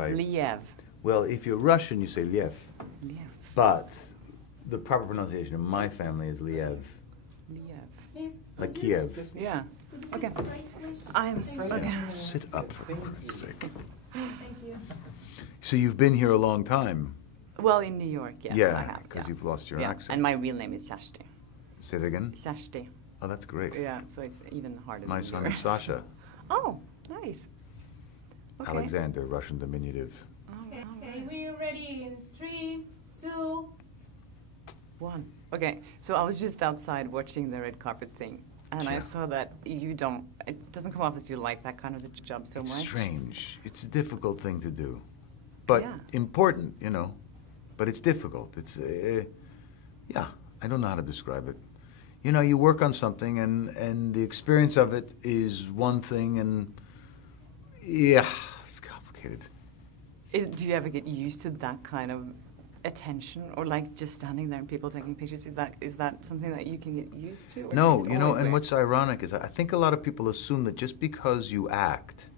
Right. Liev. Well, if you're Russian, you say Liev. Liev. But the proper pronunciation in my family is Liev. Liev. Like Kiev. Yeah. Okay. I'm so okay. Sit up for Christ's sake. Thank you. So you've been here a long time. Well, in New York, yes, I Yeah, have. because Yeah. you've lost your Yeah. accent. And my real name is Kersti. Say that again? Kersti. Oh, that's great. Yeah, so it's even harder. My than son yours. is Sasha. Oh, nice. Okay. Alexander, Russian diminutive. Okay, okay, we're ready in 3, 2. 1. Okay, so I was just outside watching the red carpet thing, and I Yeah. saw that you don't. It doesn't come off as you like that kind of a job so It's much. strange. It's a difficult thing to do. But Yeah. important, you know. But it's difficult. It's, yeah, I don't know how to describe it. You know, you work on something and the experience of it is one thing and, yeah, it's complicated. Do you ever get used to that kind of attention, or like just standing there and people taking pictures? Is that something that you can get used to? Or No, is it you know, always and weird? what's ironic is I think a lot of people assume that just because you act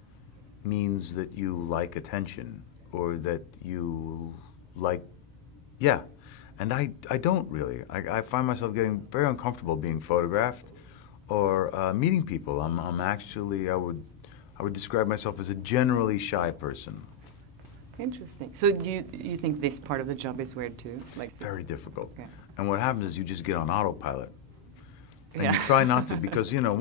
means that you like attention or that you like, yeah. And I don't really. I find myself getting very uncomfortable being photographed or meeting people. I'm actually, I would describe myself as a generally shy person. Interesting. So you think this part of the job is weird too? Like Very difficult. Okay. And what happens is you just get on autopilot. And Yeah. you try not to, because, you know,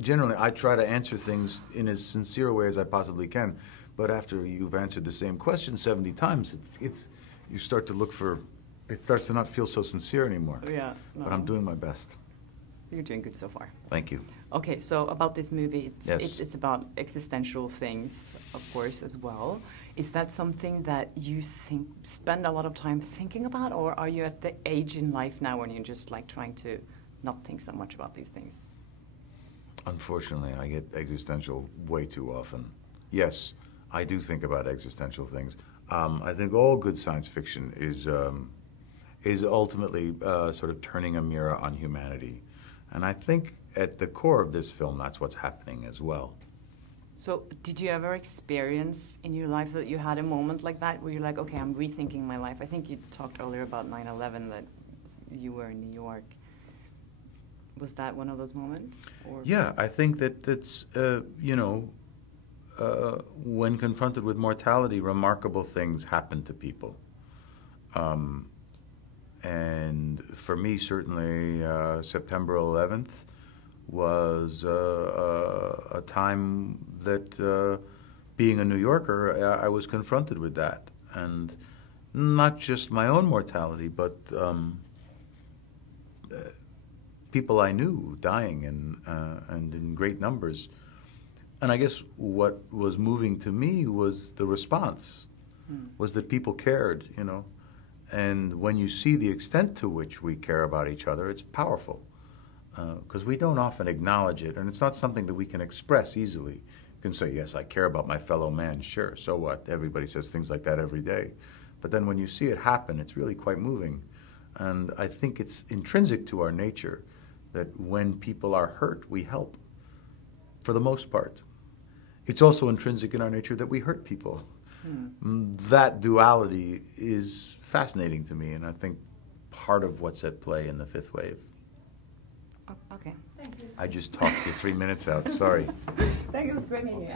generally I try to answer things in as sincere a way as I possibly can. But after you've answered the same question 70 times, you start to look for, it starts to not feel so sincere anymore. Yeah. No. But I'm doing my best. You're doing good so far. Thank you. Okay, so about this movie, Yes. it's about existential things, of course, as well. Is that something that you spend a lot of time thinking about, or are you at the age in life now when you're just like trying to not think so much about these things? Unfortunately, I get existential way too often. Yes, I do think about existential things. I think all good science fiction is ultimately sort of turning a mirror on humanity. And I think at the core of this film, that's what's happening as well. So did you ever experience in your life that you had a moment like that where you're like, okay, I'm rethinking my life? I think you talked earlier about 9/11, that you were in New York. Was that one of those moments? Or? Yeah, I think that's, you know, when confronted with mortality, remarkable things happen to people. And for me, certainly, September 11th was a time that, being a New Yorker, I was confronted with that. And not just my own mortality, but people I knew dying and in great numbers. And I guess what was moving to me was the response, was that people cared, you know. And when you see the extent to which we care about each other, it's powerful. Because we don't often acknowledge it, and it's not something that we can express easily. You can say, yes, I care about my fellow man, sure, so what? Everybody says things like that every day. But then when you see it happen, it's really quite moving. And I think it's intrinsic to our nature that when people are hurt, we help, for the most part. It's also intrinsic in our nature that we hurt people. That duality is fascinating to me, and I think part of what's at play in The Fifth Wave. Oh, okay. Thank you. I just talked you 3 minutes out, sorry. Thank you for bringing me.